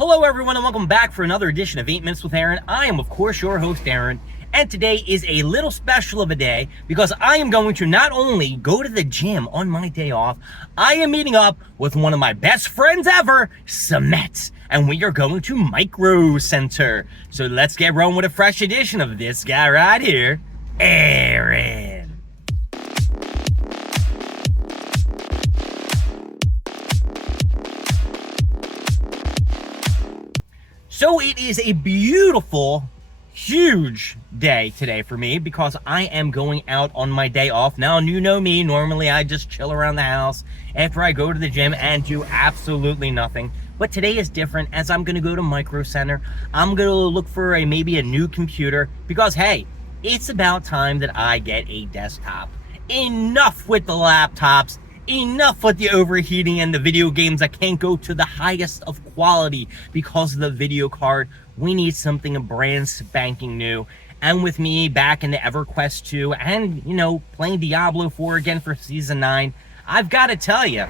Hello everyone and welcome back for another edition of 8 Minutes with Aaron. I am of course your host Aaron, and today is a little special of a day because I am going to not only go to the gym on my day off, I am meeting up with one of my best friends ever, Samet, and we are going to Micro Center. So let's get rolling with a fresh edition of this guy right here, Aaron. So it is a beautiful, huge day today for me because I am going out on my day off. Now, you know me, normally I just chill around the house after I go to the gym and do absolutely nothing. But today is different as I'm going to go to Micro Center. I'm going to look for maybe a new computer because, hey, it's about time that I get a desktop. Enough with the laptops. Enough with the overheating and the video games that can't go to the highest of quality because of the video card. We need something brand spanking new. And with me back in the EverQuest 2 and, playing Diablo 4 again for Season 9, I've got to tell you,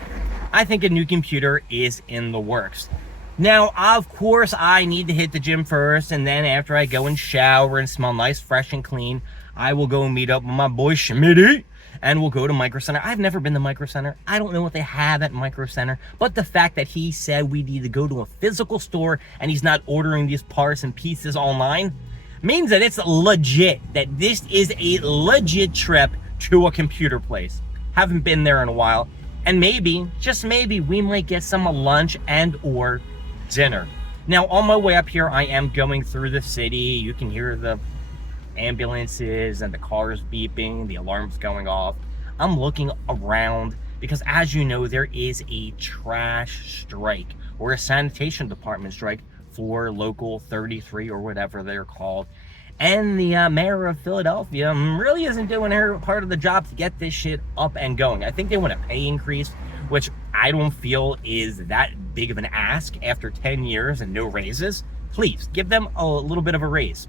I think a new computer is in the works. Now, of course, I need to hit the gym first, and then after I go and shower and smell nice, fresh, and clean, I will go and meet up with my boy Schmitty. And we'll go to Micro Center. I've never been to Micro Center. I don't know what they have at Micro Center. But the fact that he said we need to go to a physical store and he's not ordering these parts and pieces online means that it's legit. That this is a legit trip to a computer place. Haven't been there in a while. And maybe, just maybe, we might get some lunch and or dinner. Now, on my way up here, I am going through the city. You can hear the ambulances and the cars beeping, the alarms going off. I'm looking around because, as you know, there is a trash strike or a sanitation department strike for local 33 or whatever they're called. And the mayor of Philadelphia really isn't doing her part of the job to get this shit up and going. I think they want a pay increase, which I don't feel is that big of an ask after 10 years and no raises. Please give them a little bit of a raise.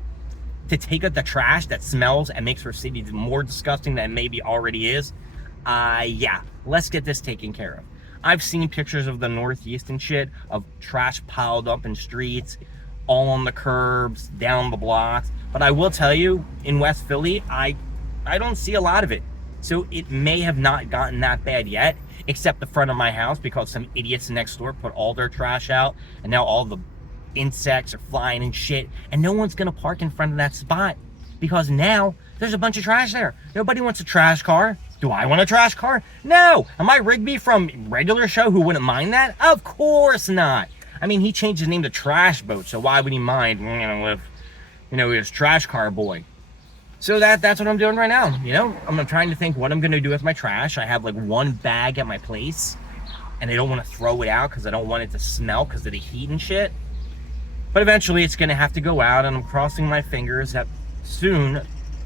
To take out the trash that smells and makes our city more disgusting than it maybe already is. Yeah, let's get this taken care of. I've seen pictures of the Northeast and shit of trash piled up in streets, all on the curbs, down the blocks. But I will tell you, in West Philly, I don't see a lot of it. So it may have not gotten that bad yet, except the front of my house because some idiots next door put all their trash out, and now all the insects are flying and shit, and no one's gonna park in front of that spot because now there's a bunch of trash there. Nobody wants a trash car. Do I want a trash car? No. Am I Rigby from Regular Show who wouldn't mind that? Of course not. I mean, he changed his name to Trash Boat, so why would he mind with his trash car boy? So that's what I'm doing right now. I'm trying to think what I'm gonna do with my trash. I have like one bag at my place and I don't want to throw it out because I don't want it to smell because of the heat and shit. But eventually it's going to have to go out, and I'm crossing my fingers that soon,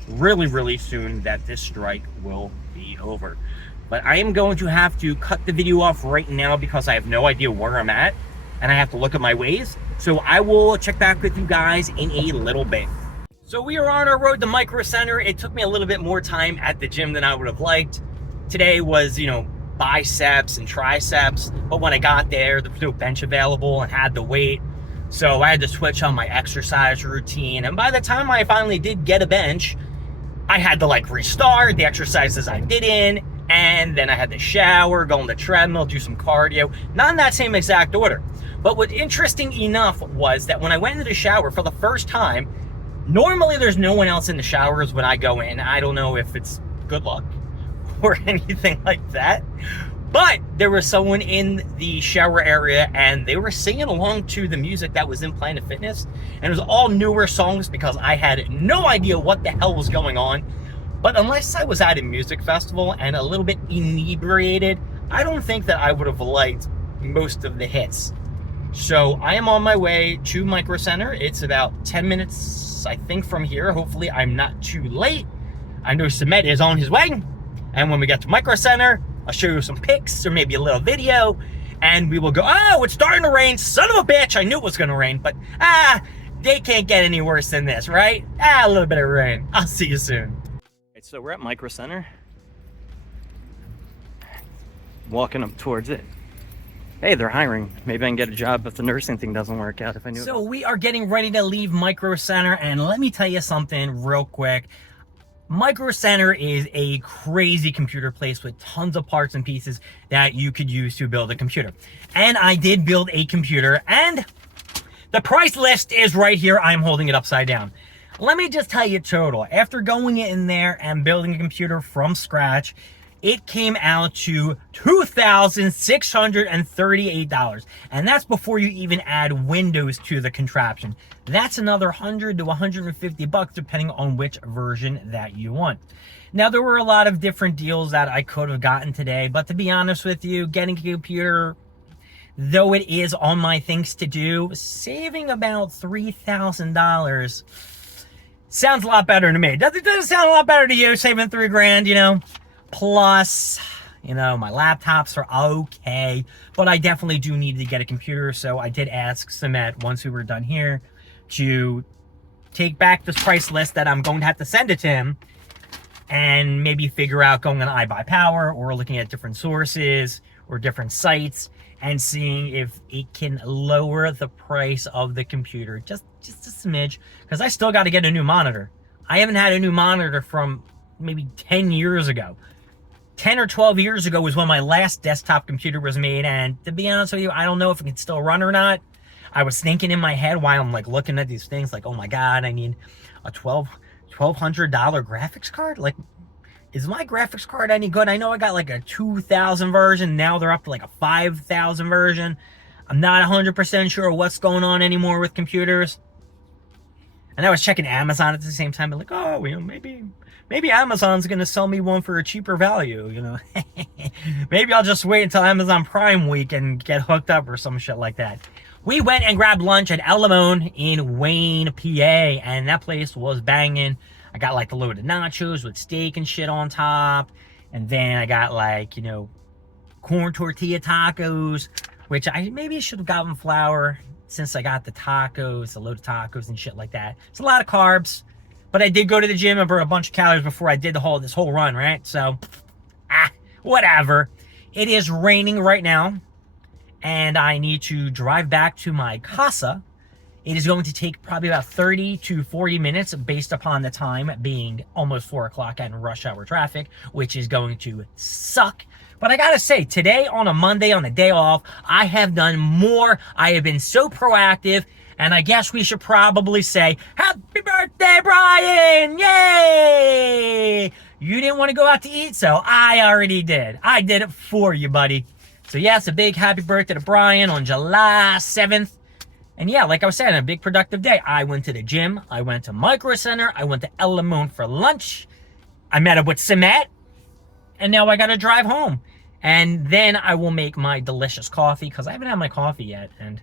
really, really soon, that this strike will be over. But I am going to have to cut the video off right now because I have no idea where I'm at, and I have to look at my ways. So I will check back with you guys in a little bit. So we are on our road to Micro Center. It took me a little bit more time at the gym than I would have liked. Today was, biceps and triceps, but when I got there was no bench available and had to wait. So I had to switch on my exercise routine. And by the time I finally did get a bench, I had to restart the exercises I did in. And then I had to shower, go on the treadmill, do some cardio. Not in that same exact order. But what interesting enough was that when I went into the shower for the first time, normally there's no one else in the showers when I go in. I don't know if it's good luck or anything like that. But there was someone in the shower area and they were singing along to the music that was in Planet Fitness. And it was all newer songs because I had no idea what the hell was going on. But unless I was at a music festival and a little bit inebriated, I don't think that I would have liked most of the hits. So I am on my way to Micro Center. It's about 10 minutes, I think, from here. Hopefully I'm not too late. I know Samet is on his way. And when we get to Micro Center, I'll show you some pics or maybe a little video, and we will go, oh, it's starting to rain. Son of a bitch, I knew it was going to rain, but they can't get any worse than this, right? A little bit of rain. I'll see you soon. Right, so we're at Micro Center. Walking up towards it. Hey, they're hiring. Maybe I can get a job if the nursing thing doesn't work out. If I knew. So we are getting ready to leave Micro Center, and let me tell you something real quick. Micro Center is a crazy computer place with tons of parts and pieces that you could use to build a computer. And I did build a computer, and the price list is right here. I'm holding it upside down. Let me just tell you total. After going in there and building a computer from scratch, it came out to $2,638. And that's before you even add Windows to the contraption. That's another 100 to 150 bucks depending on which version that you want. Now, there were a lot of different deals that I could have gotten today, but to be honest with you, getting a computer, though it is on my things to do, saving about $3,000 sounds a lot better to me. Does it sound a lot better to you, saving $3,000, you know? Plus, you know, my laptops are okay, but I definitely do need to get a computer. So I did ask Samet once we were done here to take back this price list that I'm going to have to send it to him and maybe figure out going on iBuyPower or looking at different sources or different sites and seeing if it can lower the price of the computer just a smidge, because I still got to get a new monitor. I haven't had a new monitor from maybe 10 years ago. 10 or 12 years ago was when my last desktop computer was made, and to be honest with you, I don't know if it can still run or not. I was thinking in my head while I'm like looking at these things, like, oh my God, I need a $1,200 graphics card. Like, is my graphics card any good? I know I got like a 2000 version. Now they're up to like a 5000 version. I'm not 100% sure what's going on anymore with computers. And I was checking Amazon at the same time, like, oh, you know, maybe Amazon's gonna sell me one for a cheaper value, you know. Maybe I'll just wait until Amazon Prime week and get hooked up or some shit like that. We went and grabbed lunch at Limon in Wayne, PA, and that place was banging. I got like the loaded nachos with steak and shit on top, and then I got like, you know, corn tortilla tacos, which I maybe should have gotten flour since I got the tacos, the loaded tacos and shit like that. It's a lot of carbs, but I did go to the gym and burn a bunch of calories before I did this whole run, right? So, whatever. It is raining right now, and I need to drive back to my casa. It is going to take probably about 30 to 40 minutes based upon the time being almost 4 o'clock and rush hour traffic, which is going to suck. But I gotta say, today on a Monday, on a day off, I have done more. I have been so proactive, and I guess we should probably say, happy birthday, Brian! Yay! You didn't want to go out to eat, so I already did. I did it for you, buddy. So yes, a big happy birthday to Brian on July 7th. And yeah, like I was saying, a big productive day. I went to the gym. I went to Micro Center. I went to Limon for lunch. I met up with Samet. And now I got to drive home. And then I will make my delicious coffee, because I haven't had my coffee yet. And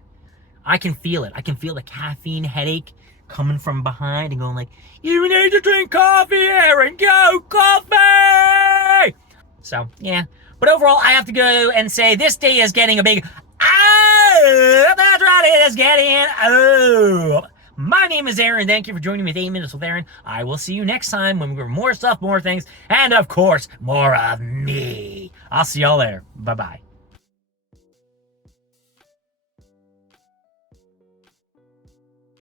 I can feel it. I can feel the caffeine headache coming from behind and going like, you need to drink coffee, Aaron. Go, coffee! So, yeah. But overall, I have to go and say this day is getting a big... that's right, it is getting... Oh! My name is Aaron. Thank you for joining me with 8 Minutes with Aaron. I will see you next time when we cover more stuff, more things, and of course, more of me. I'll see y'all later. Bye-bye.